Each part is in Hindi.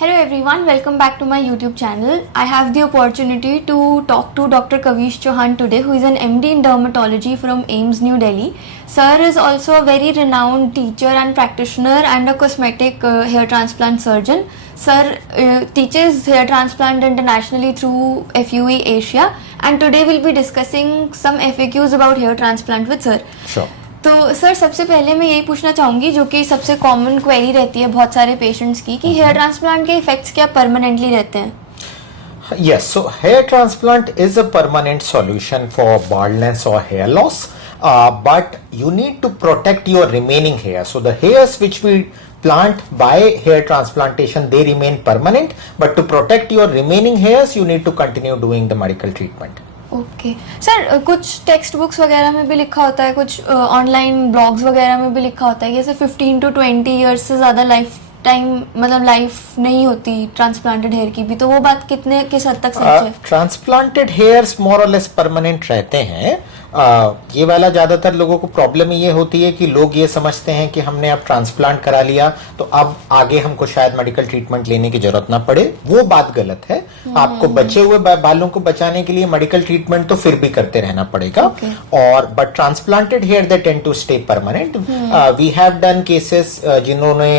Hello everyone, welcome back to my YouTube channel. I have the opportunity to talk to Dr. Kavish Chauhan today, who is an MD in dermatology from AIIMS New Delhi. Sir is also a very renowned teacher and practitioner and a cosmetic hair transplant surgeon. Sir teaches hair transplant internationally through FUE Asia, and today we'll be discussing some FAQs about hair transplant with sir. Sure. तो सर सबसे पहले मैं यही पूछना चाहूँगी जो कि सबसे कॉमन क्वेरी रहती है बहुत सारे पेशेंट्स की कि हेयर ट्रांसप्लांट के इफेक्ट्स क्या परमानेंटली रहते हैं? Yes, so hair transplant is a permanent solution for baldness or hair loss, but you need to protect your remaining hair. So the hairs which we plant by hair transplantation, they remain permanent, but to protect your remaining hairs, you need to continue doing the medical treatment. Okay sir, कुछ टेक्स्ट बुक्स वगैरह में भी लिखा होता है, कुछ ऑनलाइन ब्लॉग्स वगैरह में भी लिखा होता है कि जैसे 15 to 20 ईयर्स से ज़्यादा लाइफ टाइम मतलब लाइफ नहीं होती ट्रांसप्लांटेड हेयर की भी, तो वो बात किस हद तक सच है? ट्रांसप्लांटेड हेयर्स मोर और लेस परमानेंट रहते हैं. ये वाला ज्यादातर लोगों को प्रॉब्लम ये होती है कि लोग ये समझते हैं कि हमने अब ट्रांसप्लांट करा लिया तो अब आगे हमको शायद मेडिकल ट्रीटमेंट लेने की जरूरत ना पड़े. वो बात गलत है. आपको बचे हुए बालों को बचाने के लिए मेडिकल ट्रीटमेंट तो फिर भी करते रहना पड़ेगा. और but transplanted hair they tend to stay permanent. We have done cases जिन्होंने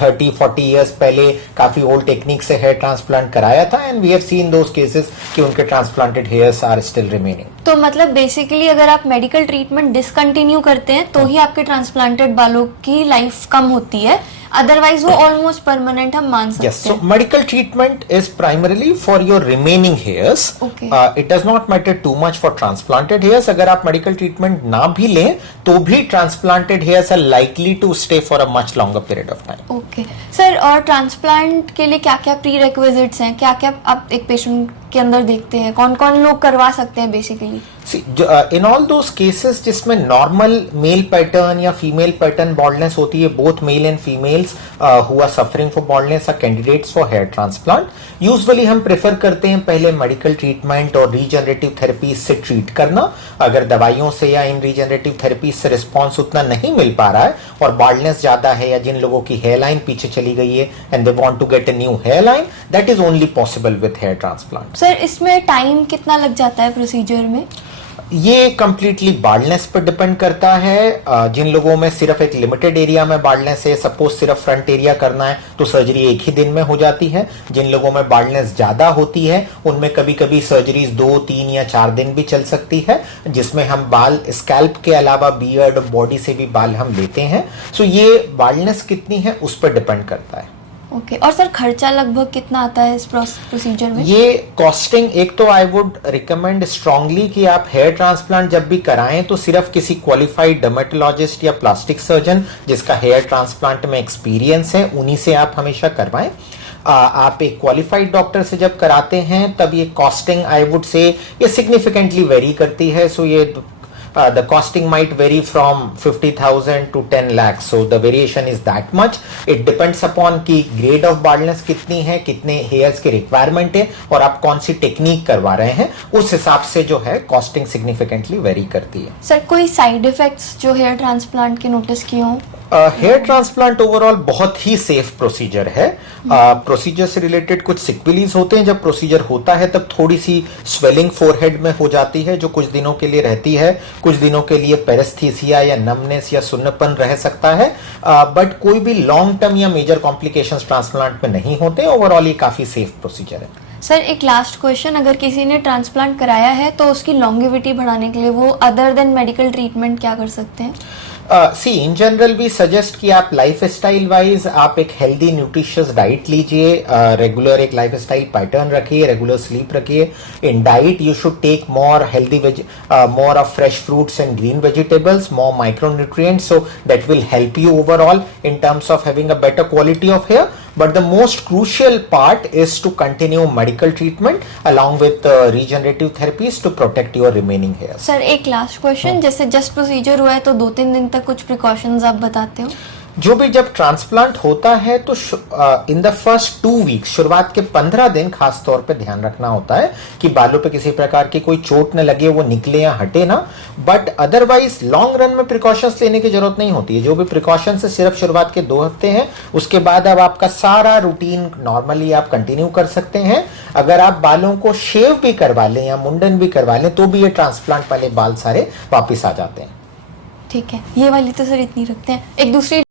30-40 ईयर्स पहले काफी ओल्ड टेक्निक से हेयर ट्रांसप्लांट कराया था, and we have seen those cases कि उनके transplanted hairs are still remaining. तो मतलब बेसिकली अगर आप मेडिकल ट्रीटमेंट डिसकंटिन्यू करते हैं तो ही आपके ट्रांसप्लांटेड बालों की लाइफ कम होती है, अदरवाइज वो ऑलमोस्ट परमानेंट हम मान सकते हैं. Yes, so medical treatment is primarily for your remaining hairs. Okay. It does not matter too much for transplanted hairs. अगर आप medical treatment ना भी लें तो भी transplanted hairs are likely to stay for a much longer period of time. Okay sir, और ट्रांसप्लांट के लिए क्या क्या प्री रिक्विजिट्स हैं, क्या क्या आप एक पेशेंट के अंदर देखते हैं, कौन कौन लोग करवा सकते हैं basically? See, in all those cases जिसमें normal male pattern या female pattern baldness होती है, both male and females who are suffering for baldness are candidates for hair transplant. Usually हम prefer करते हैं पहले medical treatment और regenerative therapy से treat करना. अगर दवाइयों से या इन regenerative therapy से response उतना नहीं मिल पा रहा है और baldness ज्यादा है या जिन लोगों की hairline पीछे चली गई है and they want to get a new hairline, that is only possible with hair transplant. Sir इसमें टाइम कितना लग जाता है प्रोसीजर में? ये कंप्लीटली बाल्डनेस पर डिपेंड करता है. जिन लोगों में सिर्फ एक लिमिटेड एरिया में बाल्डनेस है, सपोज सिर्फ फ्रंट एरिया करना है तो सर्जरी एक ही दिन में हो जाती है. जिन लोगों में बाल्डनेस ज्यादा होती है उनमें कभी कभी सर्जरीज 2, 3 या 4 दिन भी चल सकती है, जिसमें हम बाल स्कैल्प के अलावा बियर्ड बॉडी से भी बाल हम लेते हैं. सो ये बाल्डनेस कितनी है उस पर डिपेंड करता है. ओके और सर खर्चा लगभग कितना आता है इस प्रोसीजर में? ये कॉस्टिंग, एक तो आई वुड रिकमेंड स्ट्रांगली कि आप हेयर ट्रांसप्लांट जब भी कराएं तो सिर्फ किसी क्वालिफाइड डर्मेटोलॉजिस्ट या प्लास्टिक सर्जन जिसका हेयर ट्रांसप्लांट में एक्सपीरियंस है उन्हीं से आप हमेशा करवाएं. आप एक क्वालिफाइड डॉक्टर से जब कराते हैं तब ये कॉस्टिंग आई वुड से ये सिग्निफिकेंटली वेरी करती है. सो ये the costing might vary from 50,000 to 10 lakhs. So the variation is that much. It depends upon कि grade of baldness कितनी है, कितने hairs की requirement है और आप कौन सी टेक्निक करवा रहे हैं, उस हिसाब से जो है costing significantly vary करती है. सर कोई साइड इफेक्ट्स जो हेयर ट्रांसप्लांट के नोटिस किए हों? हेयर ट्रांसप्लांट ओवरऑल बहुत ही सेफ प्रोसीजर है. प्रोसीजर से रिलेटेड कुछ सिक्विलीज होते हैं. जब प्रोसीजर होता है तब थोड़ी सी स्वेलिंग फोरहेड में हो जाती है जो कुछ दिनों के लिए रहती है. कुछ दिनों के लिए पेरेस्थीसिया या नमनेस या सुन्नपन रह सकता है, बट कोई भी लॉन्ग टर्म या मेजर कॉम्प्लिकेशंस ट्रांसप्लांट में नहीं होते. ओवरऑल ये काफी सेफ प्रोसीजर है. सर एक लास्ट क्वेश्चन, अगर किसी ने ट्रांसप्लांट कराया है तो उसकी लॉन्गेविटी बढ़ाने के लिए वो अदर देन मेडिकल ट्रीटमेंट क्या कर सकते हैं? See in general we suggest कि आप लाइफ स्टाइल वाइज आप एक हेल्दी न्यूट्रिशियस डाइट लीजिए, रेगुलर एक लाइफ स्टाइल पैटर्न रखिए, रेगुलर स्लीप रखिए. In diet you should take more healthy more of fresh fruits and green vegetables, more micronutrients, so that will help you overall in terms of having a better quality of hair. But the most crucial part is to continue medical treatment along with regenerative therapies to protect your remaining hairs. Sir एक लास्ट क्वेश्चन, जैसे जस्ट प्रोसीजर हुआ है तो 2-3 दिन तक कुछ प्रिकॉशंस आप बताते हो? जो भी जब ट्रांसप्लांट होता है तो इन द फर्स्ट 2 वीक, शुरुआत के 15 दिन खास तौर पे ध्यान रखना होता है कि बालों पे किसी प्रकार की कोई चोट न लगे, वो निकले या हटे ना। बट अदरवाइज लॉन्ग रन में प्रिकॉशंस लेने की जरूरत नहीं होती है। जो भी प्रिकॉशंस है सिर्फ शुरुआत के 2 हफ्ते हैं, उसके बाद अब आपका सारा रूटीन नॉर्मली आप कंटिन्यू कर सकते हैं। अगर आप बालों को शेव भी करवा लें या मुंडन भी करवा लें तो भी ये ट्रांसप्लांट वाले बाल सारे वापिस आ जाते हैं। ठीक है, ये वाली तो सर इतनी रखते हैं। एक दूसरी